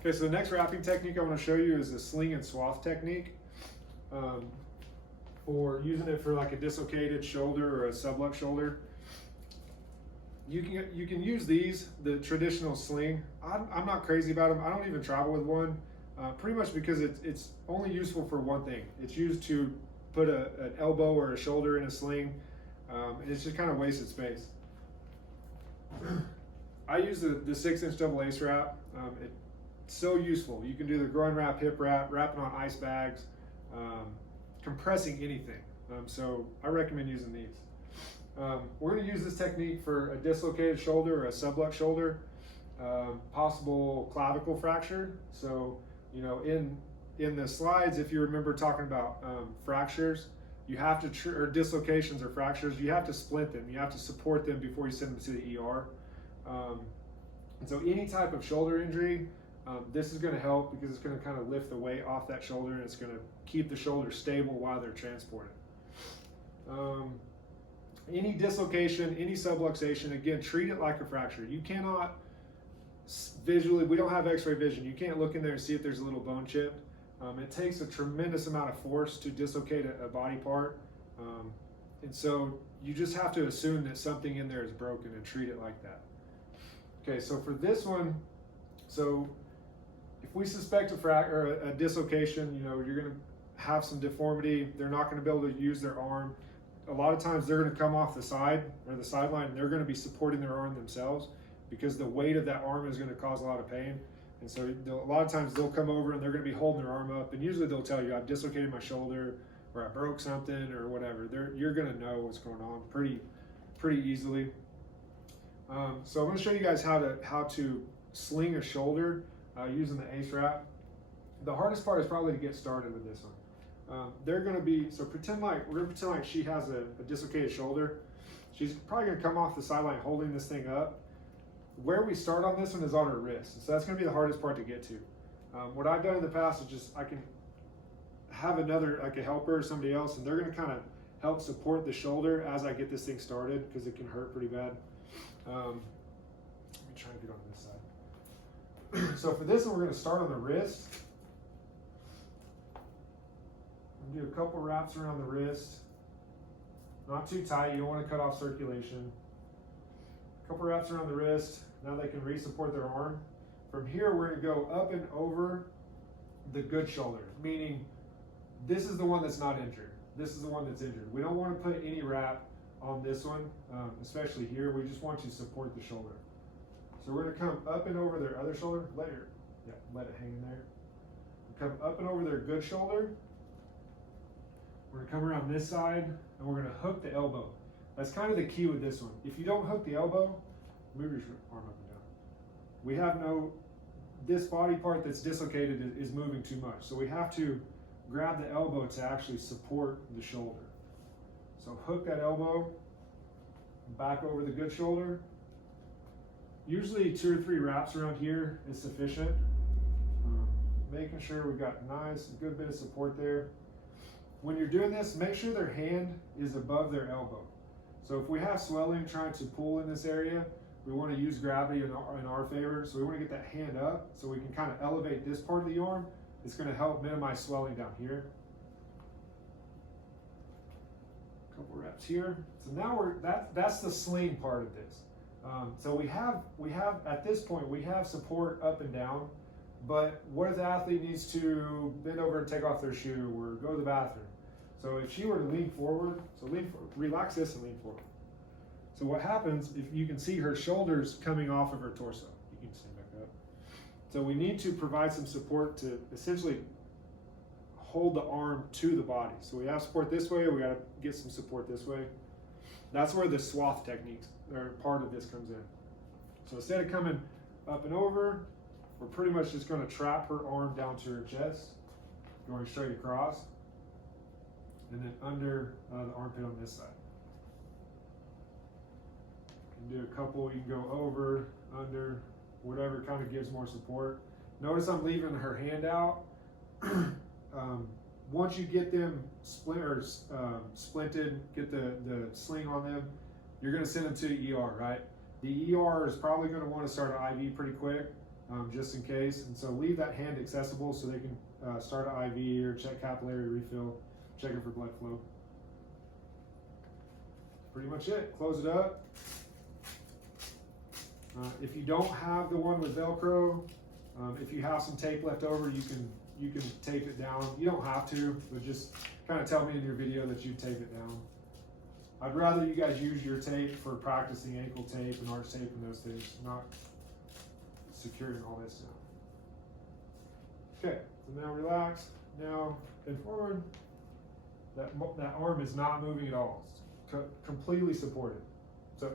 Okay, so the next wrapping technique I want to show you is the sling and swathe technique. For using it for like a dislocated shoulder or a sublux shoulder. You can use these, the traditional sling. I'm not crazy about them. I don't even travel with one, pretty much because it's only useful for one thing. It's used to put an elbow or a shoulder in a sling, and it's just kind of wasted space. I use the 6-inch double ace wrap. It's so useful. You can do the groin wrap, hip wrap, wrapping on ice bags, compressing anything. So I recommend using these. We're going to use this technique for a dislocated shoulder or a sublux shoulder, possible clavicle fracture. So, you know, in the slides, if you remember talking about fractures, you have to, or dislocations or fractures, you have to splint them. You have to support them before you send them to the ER. And so any type of shoulder injury, this is going to help because it's going to kind of lift the weight off that shoulder and it's going to keep the shoulder stable while they're transported. Any dislocation, any subluxation, again, treat it like a fracture. You cannot visually, we don't have x-ray vision. You can't look in there and see if there's a little bone chip. It takes a tremendous amount of force to dislocate a body part. And so you just have to assume that something in there is broken and treat it like that. Okay, so for this one, so if we suspect a dislocation, you know, you're going to have some deformity. They're not going to be able to use their arm. A lot of times they're going to come off the side or the sideline and they're going to be supporting their arm themselves because the weight of that arm is going to cause a lot of pain. And so a lot of times they'll come over and they're going to be holding their arm up, and usually they'll tell you, I've dislocated my shoulder or I broke something or whatever. You're going to know what's going on pretty easily. So I'm going to show you guys how to sling a shoulder using the ace wrap. The hardest part is probably to get started with this one. They're going to be, so we're going to pretend like she has a dislocated shoulder. She's probably going to come off the sideline holding this thing up. Where we start on this one is on her wrist. So that's going to be the hardest part to get to. What I've done in the past is just, I can have another, like a helper or somebody else, and they're going to kind of help support the shoulder as I get this thing started because it can hurt pretty bad. Let me try to get on this side. So for this one, we're going to start on the wrist. Do a couple wraps around the wrist, not too tight, you don't want to cut off circulation. A couple wraps around the wrist, now they can re-support their arm. From here we're going to go up and over the good shoulder, meaning this is the one that's not injured, this is the one that's injured. We don't want to put any wrap on this one, especially here. We just want to support the shoulder. So we're going to come up and over their other shoulder, let it hang in there. Come up and over their good shoulder. We're going to come around this side and we're going to hook the elbow. That's kind of the key with this one. If you don't hook the elbow, move your arm up and down. We have this body part that's dislocated is moving too much. So we have to grab the elbow to actually support the shoulder. So hook that elbow, back over the good shoulder. Usually 2 or 3 wraps around here is sufficient. Making sure we've got a good bit of support there. When you're doing this, make sure their hand is above their elbow. So if we have swelling trying to pull in this area, we want to use gravity in our favor. So we want to get that hand up so we can kind of elevate this part of the arm. It's going to help minimize swelling down here. A couple reps here. So now that's the sling part of this. So we have at this point we have support up and down. But what if the athlete needs to bend over and take off their shoe or go to the bathroom? So if she were to lean forward, relax this and lean forward. So what happens, if you can see her shoulders coming off of her torso. You can stand back up. So we need to provide some support to essentially hold the arm to the body. So we have support this way, we got to get some support this way. That's where the swathe techniques, or part of this comes in. So instead of coming up and over, we're pretty much just going to trap her arm down to her chest, going straight across, and then under the armpit on this side. You can do a couple, you can go over, under, whatever kind of gives more support. Notice I'm leaving her hand out. Once you get them splinted, get the sling on them, you're going to send them to the ER, right? The ER is probably going to want to start an IV pretty quick. just in case. And so leave that hand accessible so they can start an IV or check capillary refill, checking for blood flow. Pretty much it. Close it up. If you don't have the one with Velcro, if you have some tape left over, you can tape it down. You don't have to, but just kind of tell me in your video that you tape it down. I'd rather you guys use your tape for practicing ankle tape and arch tape and those things, not securing all this down. Okay, so now relax. Now bend forward. That arm is not moving at all. It's completely supported. So